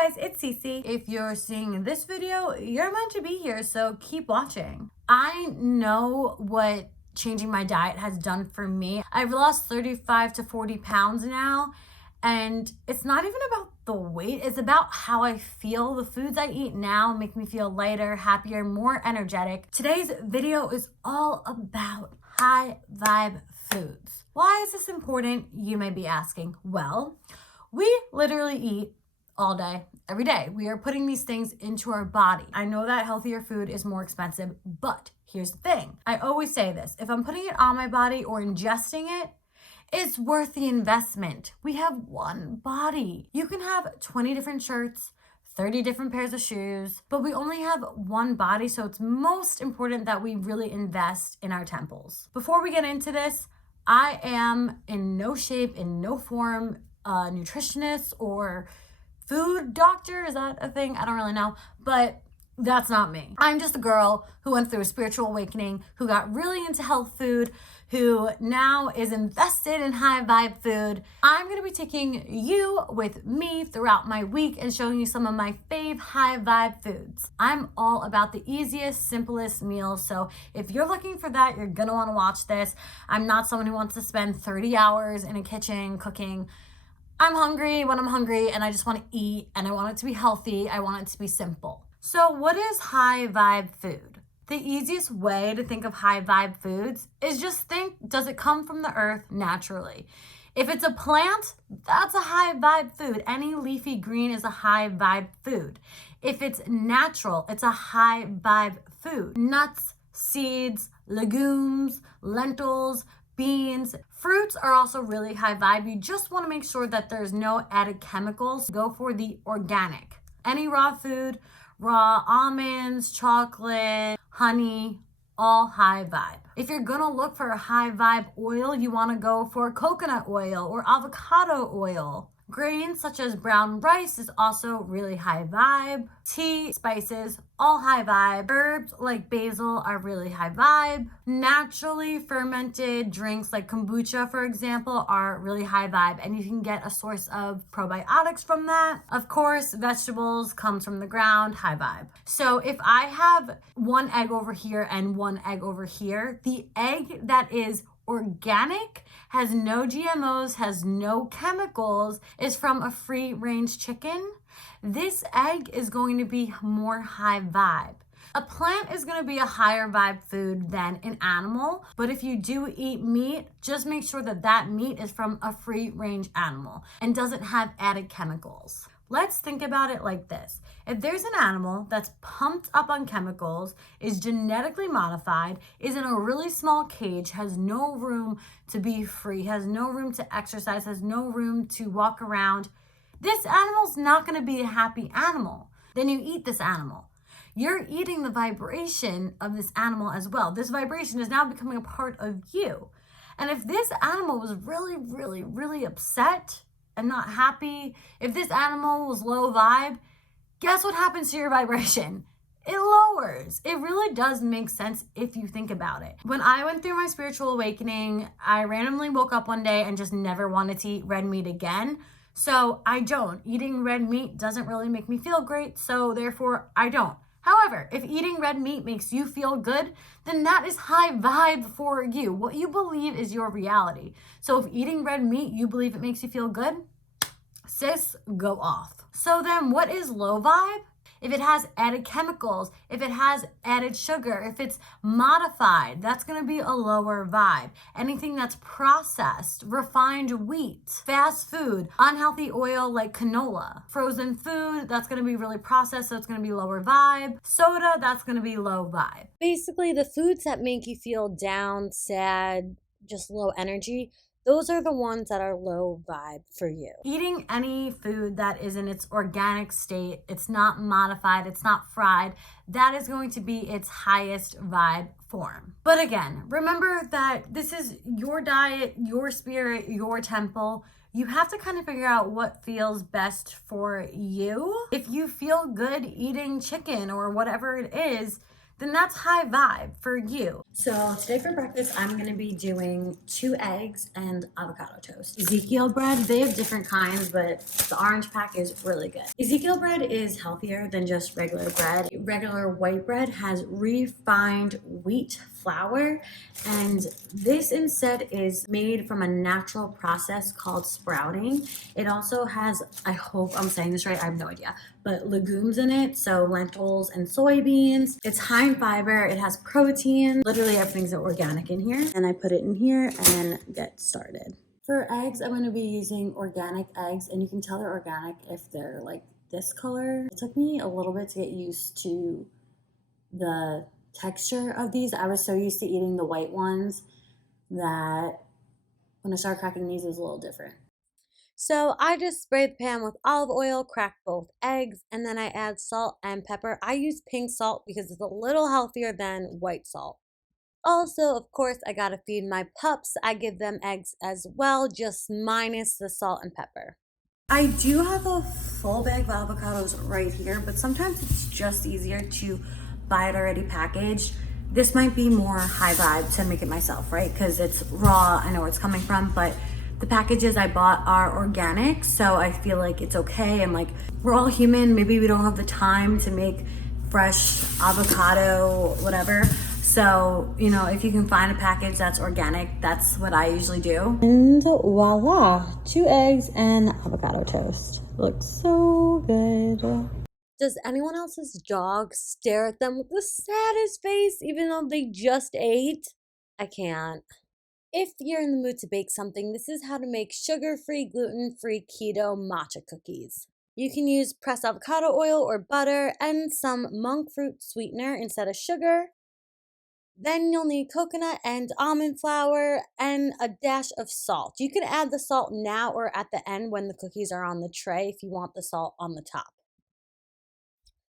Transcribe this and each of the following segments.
Hi guys, it's Cece. If you're seeing this video, you're meant to be here, so keep watching. I know what changing my diet has done for me. I've lost 35 to 40 pounds now, and it's not even about the weight, it's about how I feel. The foods I eat now make me feel lighter, happier, more energetic. Today's video is all about high vibe foods. Why is this important, you may be asking? Well, we literally eat all day, every day. We are putting these things into our body. I know that healthier food is more expensive, but here's the thing. I always say this, if I'm putting it on my body or ingesting it, it's worth the investment. We have one body. You can have 20 different shirts, 30 different pairs of shoes, but we only have one body, so it's most important that we really invest in our temples. Before we get into this, I am in no shape, in no form, a nutritionist or food doctor. Is that a thing? I don't really know, but that's not me. I'm just a girl who went through a spiritual awakening, who got really into health food, who now is invested in high vibe food. I'm gonna be taking you with me throughout my week and showing you some of my fave high vibe foods. I'm all about the easiest, simplest meals, so if you're looking for that, you're gonna wanna watch this. I'm not someone who wants to spend 30 hours in a kitchen cooking. I'm hungry when I'm hungry and I just want to eat and I want it to be healthy. I want it to be simple. So what is high vibe food? The easiest way to think of high vibe foods is just think, does it come from the earth naturally? If it's a plant, that's a high vibe food. Any leafy green is a high vibe food. If it's natural, it's a high vibe food. Nuts, seeds, legumes, lentils, beans. Fruits are also really high vibe. You just want to make sure that there's no added chemicals. Go for the organic. Any raw food, raw almonds, chocolate, honey, all high vibe. If you're gonna look for a high vibe oil, you want to go for coconut oil or avocado oil. Grains such as brown rice is also really high vibe. Tea, spices, all high vibe. Herbs like basil are really high vibe. Naturally fermented drinks like kombucha, for example, are really high vibe, and you can get a source of probiotics from that. Of course, vegetables comes from the ground, high vibe. So if I have one egg over here and one egg over here, the egg that is organic, has no GMOs, has no chemicals, is from a free-range chicken, this egg is going to be more high vibe. A plant is going to be a higher vibe food than an animal, but if you do eat meat, just make sure that that meat is from a free-range animal and doesn't have added chemicals. Let's think about it like this. If there's an animal that's pumped up on chemicals, is genetically modified, is in a really small cage, has no room to be free, has no room to exercise, has no room to walk around, this animal's not going to be a happy animal. Then you eat this animal. You're eating the vibration of this animal as well. This vibration is now becoming a part of you. And if this animal was really, really, really upset and not happy, if this animal was low vibe, guess what happens to your vibration? It lowers. It really does make sense if you think about it. When I went through my spiritual awakening, I randomly woke up one day and just never wanted to eat red meat again. So I don't. Eating red meat doesn't really make me feel great, so therefore I don't. However, if eating red meat makes you feel good, then that is high vibe for you. What you believe is your reality. So if eating red meat, you believe it makes you feel good, sis, go off. So then what is low vibe? If it has added chemicals, if it has added sugar, if it's modified, that's going to be a lower vibe. Anything that's processed, refined wheat, fast food, unhealthy oil like canola, frozen food, that's going to be really processed, so it's going to be lower vibe. Soda, that's going to be low vibe. Basically, the foods that make you feel down, sad, just low energy, those are the ones that are low vibe for you. Eating any food that is in its organic state, it's not modified, it's not fried, that is going to be its highest vibe form. But again, remember that this is your diet, your spirit, your temple. You have to kind of figure out what feels best for you. If you feel good eating chicken or whatever it is, then that's high vibe for you. So today for breakfast, I'm gonna be doing 2 eggs and avocado toast. Ezekiel bread, they have different kinds, but the orange pack is really good. Ezekiel bread is healthier than just regular bread. Regular white bread has refined wheat flour, and this instead is made from a natural process called sprouting. It also has, I hope I'm saying this right, I have no idea, but legumes in it, so lentils and soybeans. It's high in fiber, it has protein, literally everything's organic in here. And I put it in here and get started. For eggs, I'm gonna be using organic eggs, and you can tell they're organic if they're like this color. It took me a little bit to get used to the texture of these. I was so used to eating the white ones that when I started cracking these, it was a little different. So I just spray the pan with olive oil, crack both eggs, and then I add salt and pepper. I use pink salt because it's a little healthier than white salt. Also, of course, I gotta feed my pups. I give them eggs as well, just minus the salt and pepper. I do have a full bag of avocados right here, but sometimes it's just easier to buy it already packaged. This might be more high vibe to make it myself, right? Because it's raw, I know where it's coming from, but the packages I bought are organic, so I feel like it's okay. And like, we're all human, maybe we don't have the time to make fresh avocado, whatever. So, you know, if you can find a package that's organic, that's what I usually do. And voila, 2 eggs and avocado toast. Looks so good. Does anyone else's dog stare at them with the saddest face even though they just ate? I can't. If you're in the mood to bake something, this is how to make sugar-free, gluten-free keto matcha cookies. You can use pressed avocado oil or butter and some monk fruit sweetener instead of sugar. Then you'll need coconut and almond flour and a dash of salt. You can add the salt now or at the end when the cookies are on the tray if you want the salt on the top.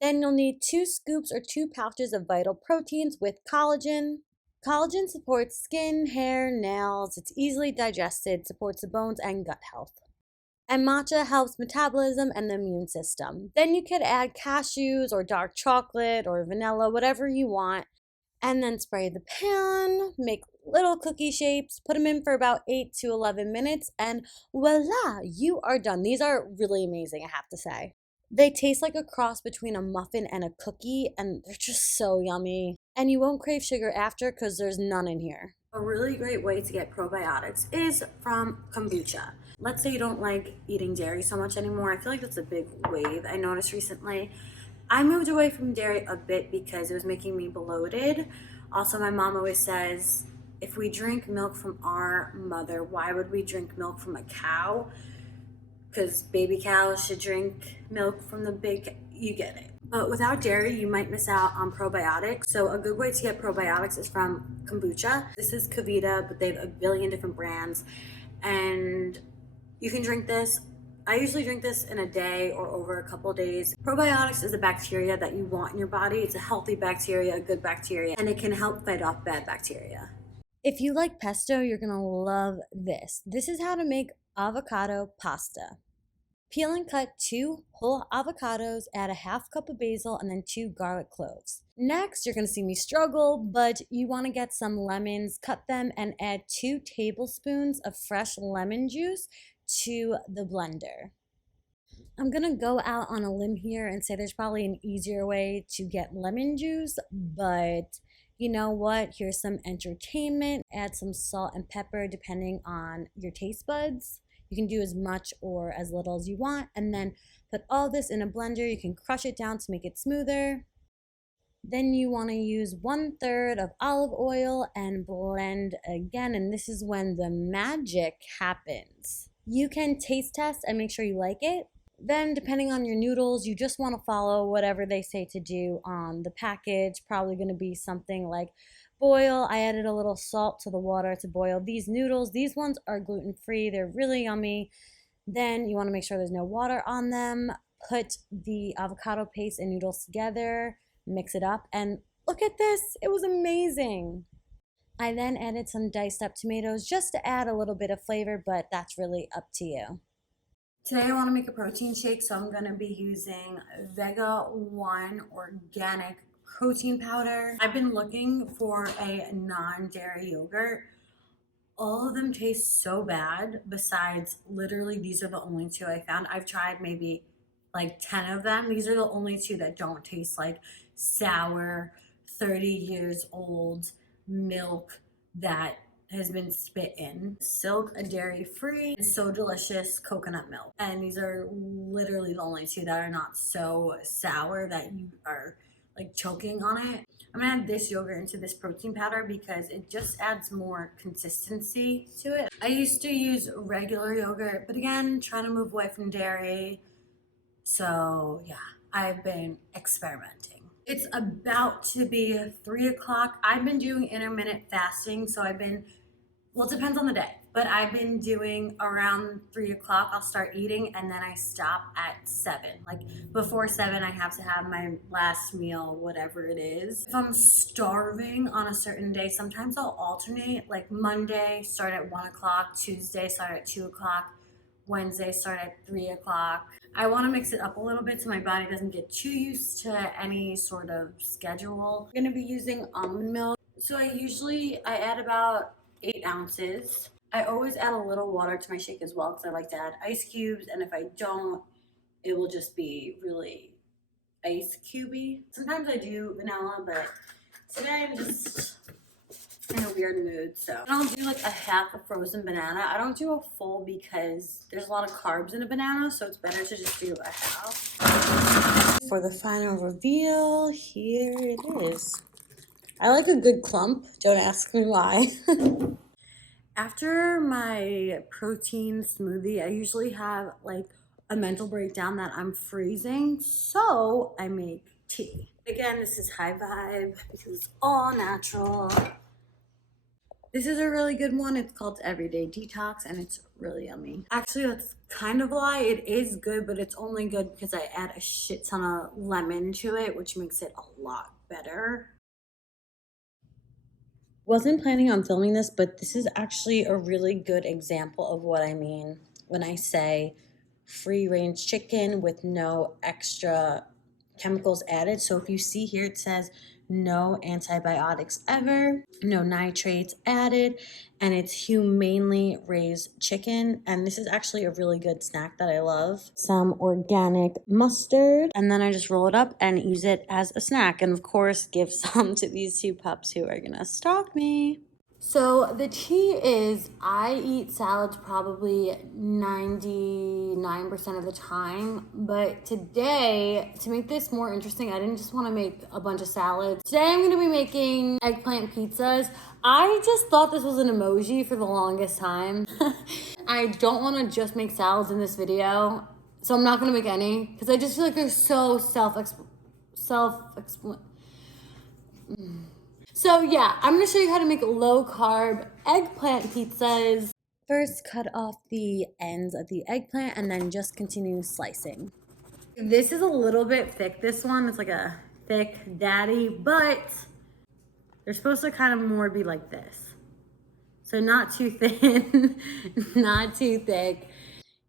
Then you'll need 2 scoops or 2 pouches of Vital Proteins with collagen. Collagen supports skin, hair, nails. It's easily digested, supports the bones and gut health. And matcha helps metabolism and the immune system. Then you could add cashews or dark chocolate or vanilla, whatever you want. And then spray the pan, make little cookie shapes, put them in for about 8 to 11 minutes, and voila, you are done. These are really amazing, I have to say. They taste like a cross between a muffin and a cookie, and they're just so yummy. And you won't crave sugar after because there's none in here. A really great way to get probiotics is from kombucha. Let's say you don't like eating dairy so much anymore. I feel like that's a big wave I noticed recently. I moved away from dairy a bit because it was making me bloated. Also, my mom always says, if we drink milk from our mother, why would we drink milk from a cow? Because baby cows should drink milk from the big, you get it. But without dairy, you might miss out on probiotics. So a good way to get probiotics is from kombucha. This is KeVita, but they have a billion different brands. And you can drink this. I usually drink this in a day or over a couple of days. Probiotics is a bacteria that you want in your body. It's a healthy bacteria, a good bacteria, and it can help fight off bad bacteria. If you like pesto, you're gonna love this. This is how to make avocado pasta. Peel and cut 2 whole avocados, add a half cup of basil, and then 2 garlic cloves. Next, you're gonna see me struggle, but you wanna get some lemons, cut them, and add 2 tablespoons of fresh lemon juice to the blender. I'm gonna go out on a limb here and say there's probably an easier way to get lemon juice, but you know what? Here's some entertainment. Add some salt and pepper depending on your taste buds. You can do as much or as little as you want, and then put all this in a blender. You can crush it down to make it smoother. Then you want to use 1/3 of olive oil and blend again, and this is when the magic happens. You can taste test and make sure you like it. Then depending on your noodles, you just want to follow whatever they say to do on the package. Probably going to be something like boil. I added a little salt to the water to boil these noodles. These ones are gluten-free. They're really yummy. Then you want to make sure there's no water on them. Put the avocado paste and noodles together, mix it up, and look at this. It was amazing. I then added some diced up tomatoes just to add a little bit of flavor, but that's really up to you. Today I want to make a protein shake, so I'm going to be using Vega One organic protein powder. I've been looking for a non-dairy yogurt. All of them taste so bad. Besides, literally, these are the only two I found. I've tried maybe like 10 of them. These are the only two that don't taste like sour, 30 years old milk that has been spit in. Silk, a dairy-free, so delicious coconut milk. And these are literally the only two that are not so sour that you are like choking on it. I'm gonna add this yogurt into this protein powder because it just adds more consistency to it. I used to use regular yogurt, but again, trying to move away from dairy. So yeah, I've been experimenting. It's about to be 3 o'clock. I've been doing intermittent fasting, so I've been, well, it depends on the day, but I've been doing around 3 o'clock. I'll start eating and then I stop at 7. Like before 7, I have to have my last meal, whatever it is. If I'm starving on a certain day, sometimes I'll alternate. Like Monday, start at 1 o'clock, Tuesday, start at 2 o'clock, Wednesday, start at 3 o'clock. I want to mix it up a little bit so my body doesn't get too used to any sort of schedule. I'm going to be using almond milk. So I add about 8 ounces. I always add a little water to my shake as well because I like to add ice cubes, and if I don't, it will just be really ice cubey. Sometimes I do vanilla, but today I'm just in a weird mood, so. And I'll do like a half a frozen banana. I don't do a full because there's a lot of carbs in a banana, so it's better to just do a half. For the final reveal, here it is. I like a good clump, don't ask me why. After my protein smoothie, I usually have like a mental breakdown that I'm freezing, so I make tea. Again, this is high vibe because it's all natural. This is a really good one. It's called Everyday Detox and it's really yummy. Actually, that's kind of a lie. It is good, but it's only good because I add a shit ton of lemon to it, which makes it a lot better. Wasn't planning on filming this, but this is actually a really good example of what I mean when I say free range chicken with no extra chemicals added. So if you see here, it says no antibiotics ever, no nitrates added, and it's humanely raised chicken. And this is actually a really good snack that I love. Some organic mustard, and then I just roll it up and use it as a snack. And of course, give some to these 2 pups who are gonna stalk me. So the tea is, I eat salads probably 99% of the time, but today, to make this more interesting, I didn't just want to make a bunch of salads. Today I'm going to be making eggplant pizzas. I just thought this was an emoji for the longest time. I don't want to just make salads in this video, so I'm not going to make any, because I just feel like they're so self-explanatory. So yeah, I'm gonna show you how to make low carb eggplant pizzas. First, cut off the ends of the eggplant and then just continue slicing. This is a little bit thick, this one. It's like a thick daddy, but they're supposed to kind of more be like this. So not too thin, not too thick.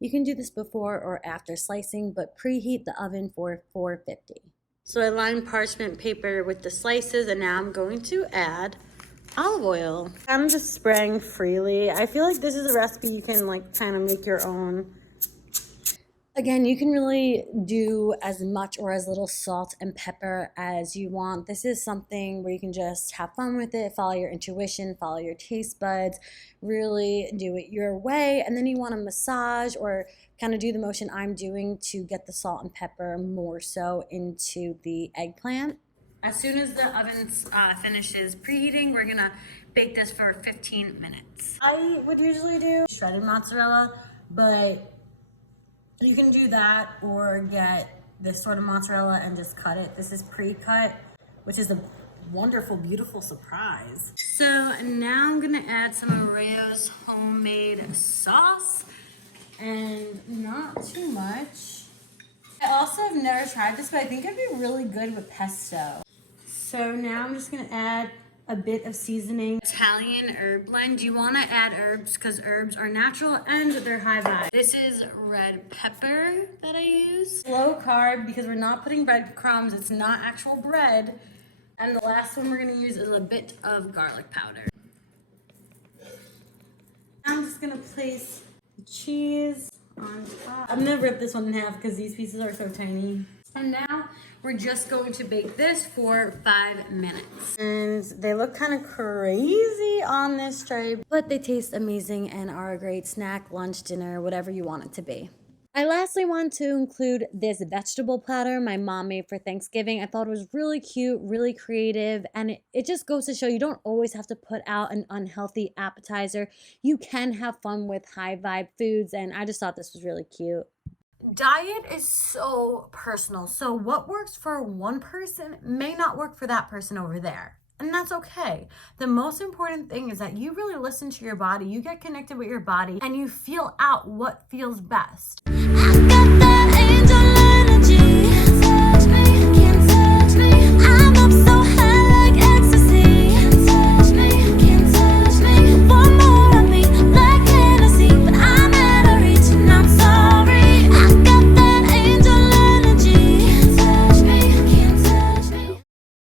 You can do this before or after slicing, but preheat the oven for 450. So I lined parchment paper with the slices, and now I'm going to add olive oil. I'm just spraying freely. I feel like this is a recipe you can like kind of make your own. Again, you can really do as much or as little salt and pepper as you want. This is something where you can just have fun with it, follow your intuition, follow your taste buds, really do it your way. And then you want to massage or kind of do the motion I'm doing to get the salt and pepper more so into the eggplant. As soon as the oven finishes preheating, we're gonna bake this for 15 minutes. I would usually do shredded mozzarella, but you can do that or get this sort of mozzarella and just cut it. This is pre-cut, which is a wonderful, beautiful surprise. So now I'm gonna add some of Rayo's homemade sauce, and not too much. I also have never tried this, but I think it'd be really good with pesto. So now I'm just gonna add a bit of seasoning. Italian herb blend. You wanna add herbs because herbs are natural and they're high vibe. This is red pepper that I use. Low carb because we're not putting breadcrumbs. It's not actual bread. And the last one we're gonna use is a bit of garlic powder. I'm just gonna place the cheese on top. I'm gonna rip this one in half because these pieces are so tiny. And now we're just going to bake this for 5 minutes. And they look kind of crazy on this tray, but they taste amazing and are a great snack, lunch, dinner, whatever you want it to be. I lastly want to include this vegetable platter my mom made for Thanksgiving. I thought it was really cute, really creative, and it just goes to show you don't always have to put out an unhealthy appetizer. You can have fun with high vibe foods, and I just thought this was really cute. Diet is so personal, so what works for one person may not work for that person over there. And that's okay. The most important thing is that you really listen to your body, you get connected with your body, and you feel out what feels best.